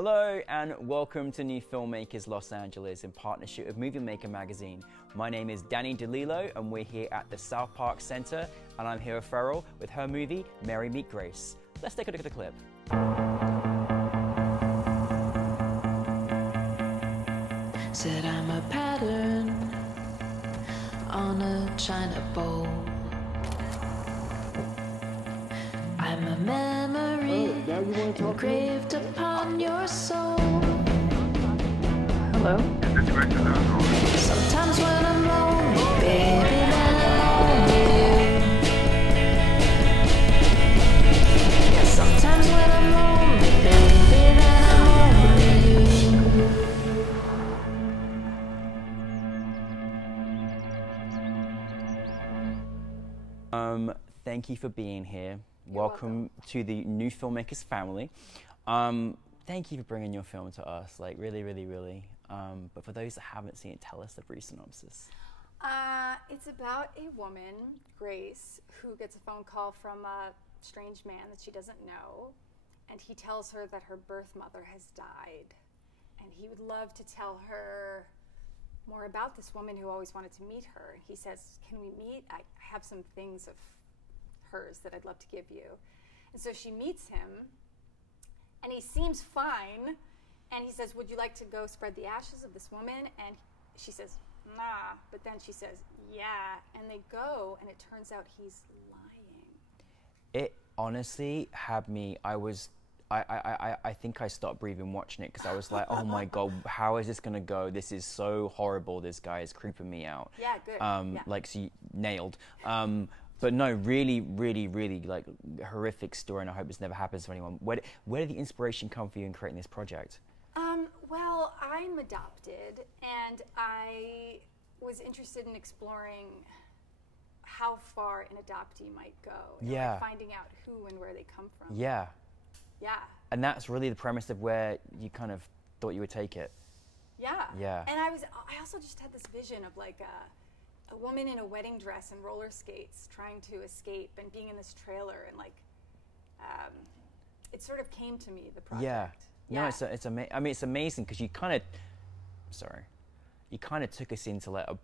Hello and welcome to New Filmmakers Los Angeles in partnership with Movie Maker magazine. My name is Danny DeLillo and we're here at the South Park Center, and I'm here with Faryl with her movie Mary Meet Grace. Let's take a look at the clip. Said I'm a pattern on a china bowl. I'm a memory engraved upon your soul. Hello? Sometimes when I'm lonely, baby, then I'm with you. Yeah, sometimes when I'm lonely, baby, then I'm with you. Thank you for being here. Welcome to the New Filmmakers family. Thank you for bringing your film to us, like really. But for those that haven't seen it, tell us the brief synopsis. It's about a woman, Grace, who gets a phone call from a strange man that she doesn't know, and he tells her that her birth mother has died, and he would love to tell her more about this woman who always wanted to meet her. He says, "Can we meet? I have some things of hers that I'd love to give you." And so she meets him, and he seems fine, and he says, "Would you like to go spread the ashes of this woman?" And she says, "Nah," but then she says, "Yeah," and they go, and it turns out he's lying. It honestly had me, I think I stopped breathing watching it because I was like, oh my God, how is this gonna go? This is so horrible. This guy is creeping me out. Yeah, good. Yeah. Like, so you nailed. But no, really, like, horrific story, and I hope this never happens to anyone. Where did the inspiration come for you in creating this project? Well, I'm adopted, and I was interested in exploring how far an adoptee might go. And yeah. Like finding out who and where they come from. Yeah. Yeah. And that's really the premise of where you kind of thought you would take it. Yeah. Yeah. And I also just had this vision of like a woman in a wedding dress and roller skates trying to escape and being in this trailer, and like it sort of came to me, the project. Yeah. Yeah. No, it's amazing because you kind of took us into like I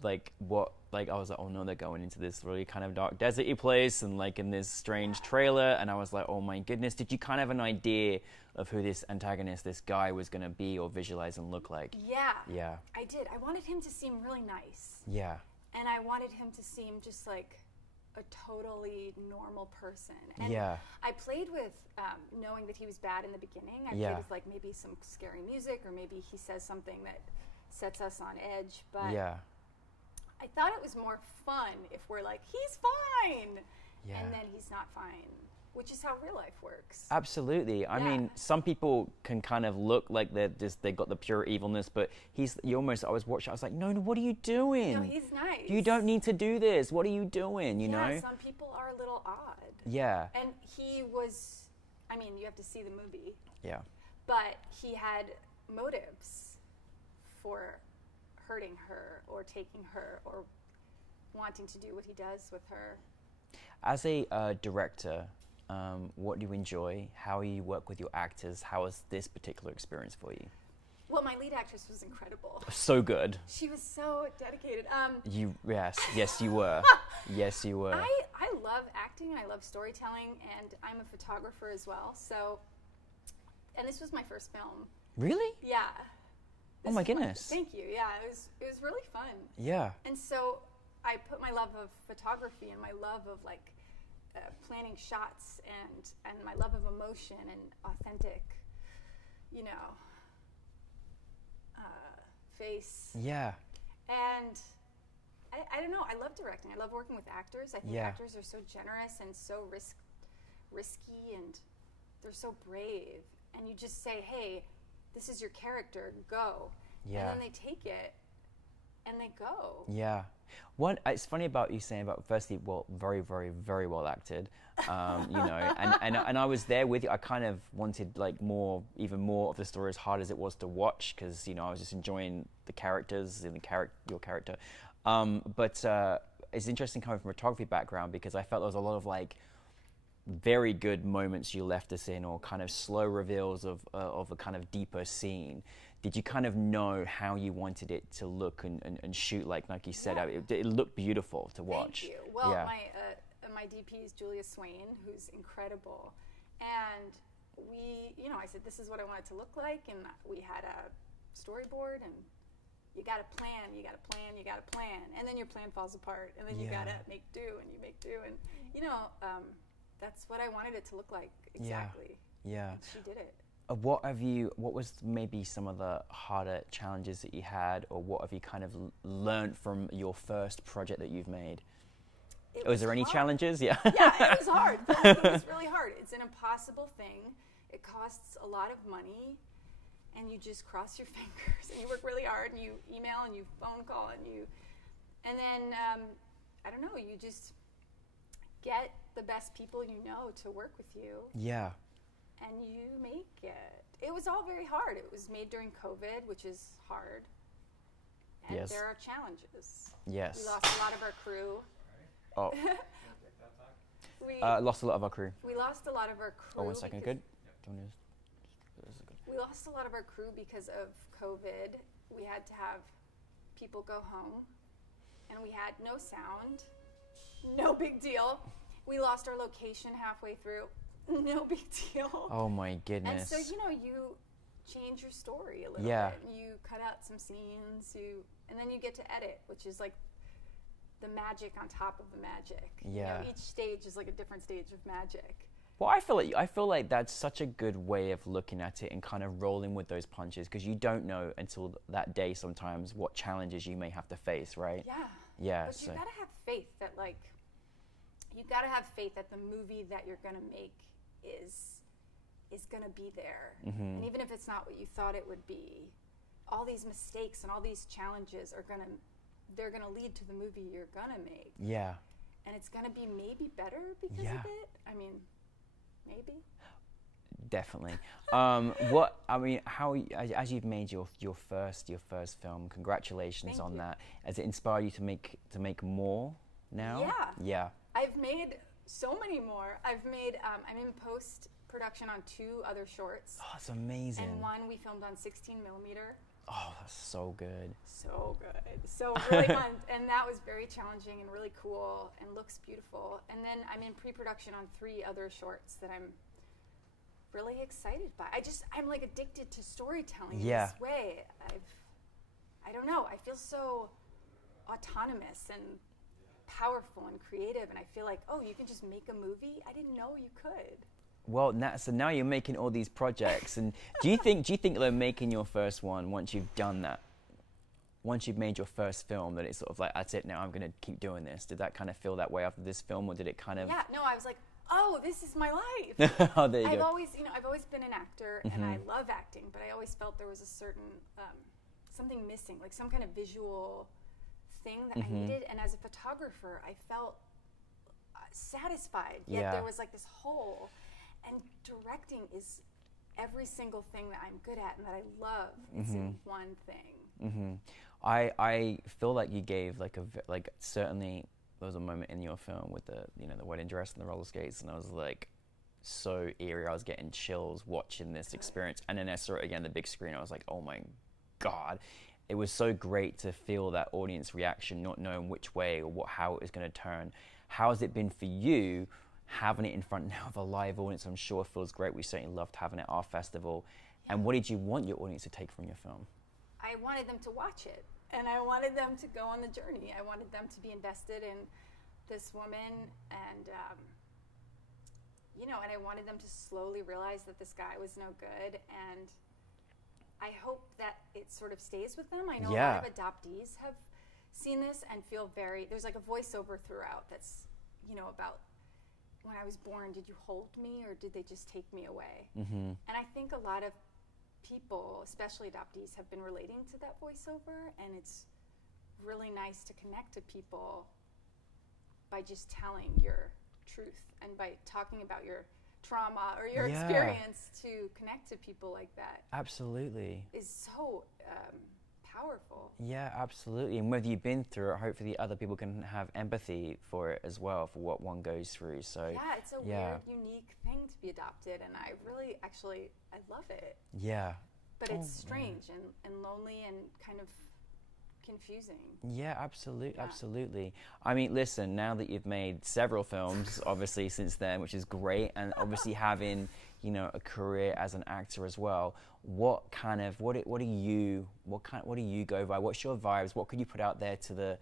was like, oh no, they're going into this really kind of dark deserty place and like in this strange trailer, and I was like, oh my goodness. Did you kind of have an idea of who this antagonist, this guy, was going to be or visualize and look like? Yeah. Yeah. I did. I wanted him to seem really nice. Yeah. And I wanted him to seem just like a totally normal person. And yeah. I played with knowing that he was bad in the beginning. I yeah. played with like maybe some scary music, or maybe he says something that sets us on edge. But yeah. I thought it was more fun if we're like, he's fine, yeah. and then he's not fine, which is how real life works. Absolutely. I mean, some people can kind of look like they got the pure evilness, but I was watching, I was like, no, what are you doing? No, he's nice. You don't need to do this. What are you doing, you know? Some people are a little odd. Yeah. And he was, I mean, you have to see the movie. Yeah. But he had motives for hurting her or taking her or wanting to do what he does with her. As a director, what do you enjoy? How you work with your actors? How was this particular experience for you? Well, my lead actress was incredible. So good. She was so dedicated. Yes, you were. Yes, you were. I love acting and I love storytelling, and I'm a photographer as well. So, and this was my first film. Really? Yeah. Oh my goodness. Thank you. Yeah, it was really fun. Yeah. And so I put my love of photography and my love of like planning shots and my love of emotion and authentic, face. Yeah. And I don't know, I love directing. I love working with actors. I think actors are so generous and so risky, and they're so brave. And you just say, hey, this is your character, go. Yeah. And then they take it and they go. Yeah. It's funny about you saying about, firstly, well, very, very, very well acted, and I was there with you. I kind of wanted like even more of the story, as hard as it was to watch, because, I was just enjoying the characters and your character. But it's interesting coming from a photography background, because I felt there was a lot of like very good moments you left us in, or kind of slow reveals of a kind of deeper scene, did you kind of know how you wanted it to look and shoot? Like you said, it looked beautiful to watch. Thank you. Well, my DP is Julia Swain, who's incredible, and I said, this is what I want it to look like, and we had a storyboard, and you got to plan, and then your plan falls apart, and then you got to make do, and you make do, and that's what I wanted it to look like exactly. Yeah. And she did it. What was maybe some of the harder challenges that you had, or what have you kind of learned from your first project that you've made? Was there any challenges? Yeah. Yeah, it was hard. It was really hard. It's an impossible thing. It costs a lot of money, and you just cross your fingers, and you work really hard, and you email, and you phone call, and then I don't know, you just get the best people you know to work with you. Yeah. And you make it. It was all very hard. It was made during COVID, which is hard. And yes. There are challenges. Yes. We lost a lot of our crew. Oh. We lost a lot of our crew. We lost a lot of our crew. Oh, 1 second. Good? We lost a lot of our crew because of COVID. We had to have people go home, and we had no sound. No big deal. We lost our location halfway through. No big deal. Oh my goodness. And so, you change your story a little bit. And you cut out some scenes, and then you get to edit, which is like the magic on top of the magic. Yeah. Each stage is like a different stage of magic. Well, I feel like that's such a good way of looking at it and kind of rolling with those punches, because you don't know until that day sometimes what challenges you may have to face, right? Yeah. Yeah. But you gotta have faith that the movie that you're gonna make is gonna be there. Mm-hmm. And even if it's not what you thought it would be, all these mistakes and all these challenges they're gonna lead to the movie you're gonna make. Yeah. And it's gonna be maybe better because of it. I mean, maybe. Definitely. How, as you've made your first film, congratulations on that. Has it inspired you to make more now? Yeah. Yeah. I've made so many more. I'm in post-production on 2 other shorts. Oh, that's amazing. And one we filmed on 16 millimeter. Oh, that's so good. So good. So really fun. And that was very challenging and really cool and looks beautiful. And then I'm in pre-production on 3 other shorts that I'm really excited by. I'm like addicted to storytelling in this way. I don't know. I feel so autonomous and powerful and creative, and I feel like, oh, you can just make a movie? I didn't know you could. Well, so now you're making all these projects, and do you think though, making your first one, once you've done that, once you've made your first film, that it's sort of like, that's it now, I'm going to keep doing this? Did that kind of feel that way after this film, or did it kind of... Yeah, no, I was like, oh, this is my life. Oh, there you go. I've always been an actor, and I love acting, but I always felt there was a certain, something missing, like some kind of visual thing that I needed. And as a photographer, I felt satisfied, yet there was like this hole. And directing is every single thing that I'm good at and that I love. It's in one thing. I feel like you gave certainly there was a moment in your film with the the wedding dress and the roller skates, and I was like so eerie. I was getting chills watching this experience, and then I saw it again on the big screen. I was like, oh my God. It was so great to feel that audience reaction, not knowing which way or how it was going to turn. How has it been for you having it in front now of a live audience? I'm sure it feels great. We certainly loved having it at our festival. Yeah. And what did you want your audience to take from your film? I wanted them to watch it, and I wanted them to go on the journey. I wanted them to be invested in this woman, and and I wanted them to slowly realize that this guy was no good, and I hope that it sort of stays with them. I know a lot of adoptees have seen this and feel there's like a voiceover throughout that's, about when I was born, did you hold me or did they just take me away? And I think a lot of people, especially adoptees, have been relating to that voiceover, and it's really nice to connect to people by just telling your truth and by talking about your trauma or your experience. To connect to people like that absolutely is so powerful. Yeah, absolutely. And whether you've been through it, hopefully other people can have empathy for it as well, for what one goes through. So Yeah, it's a weird, unique thing to be adopted, and I really, actually, I love it. Yeah. But it's strange and lonely and kind of confusing. Yeah, absolutely. I mean, listen, now that you've made several films, obviously, since then, which is great, and obviously having, you know, a career as an actor as well, what do you go by? What's your vibes? What could you put out there to the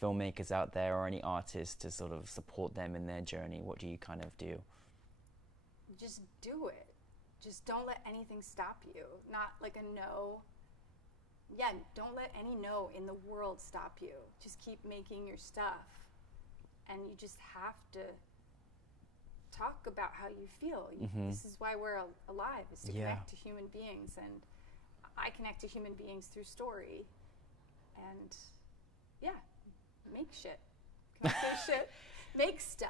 filmmakers out there, or any artists, to sort of support them in their journey? What do you kind of do? Just do it. Just don't let anything stop you. Not like a no. Yeah, don't let any no in the world stop you. Just keep making your stuff. And you just have to talk about how you feel. This is why we're alive, is to connect to human beings. And I connect to human beings through story. And yeah, make shit. Can I say shit? Make stuff.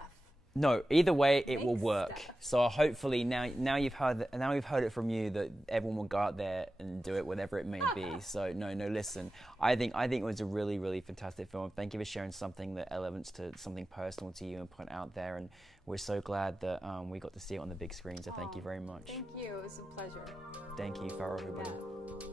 No, either way, it will Make work. stuff. So hopefully now we've heard it from you that everyone will go out there and do it, whatever it may be. So no, listen. I think it was a really, really fantastic film. Thank you for sharing something that elements to something personal to you and put out there. And we're so glad that we got to see it on the big screen. So thank you very much. Thank you. It was a pleasure. Thank you, Faryl, everybody. Yeah.